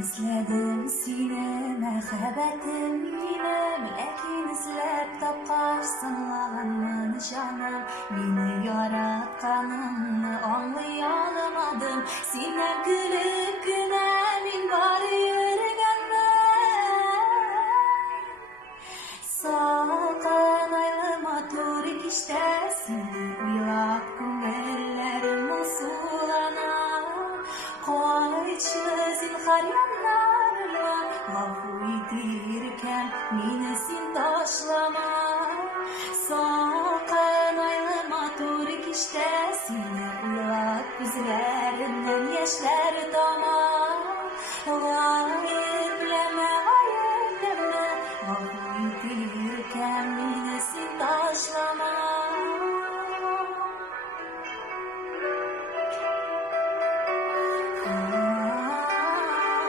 İzledim seni merhabetim yine, lakin izlep tapkaçsın lağanın canım. Beni yaratkanını anlayalamadım. Sinem gülüp günemin var yürügenme. Salkan aylama turik işte, seni uylap günlerlerim usulana. Koyçu zinhar yanlarıma lafı yitirken meni sen taşlama. Salkan aylama turik işte, seni uylap gözlerimden yaşlar damar.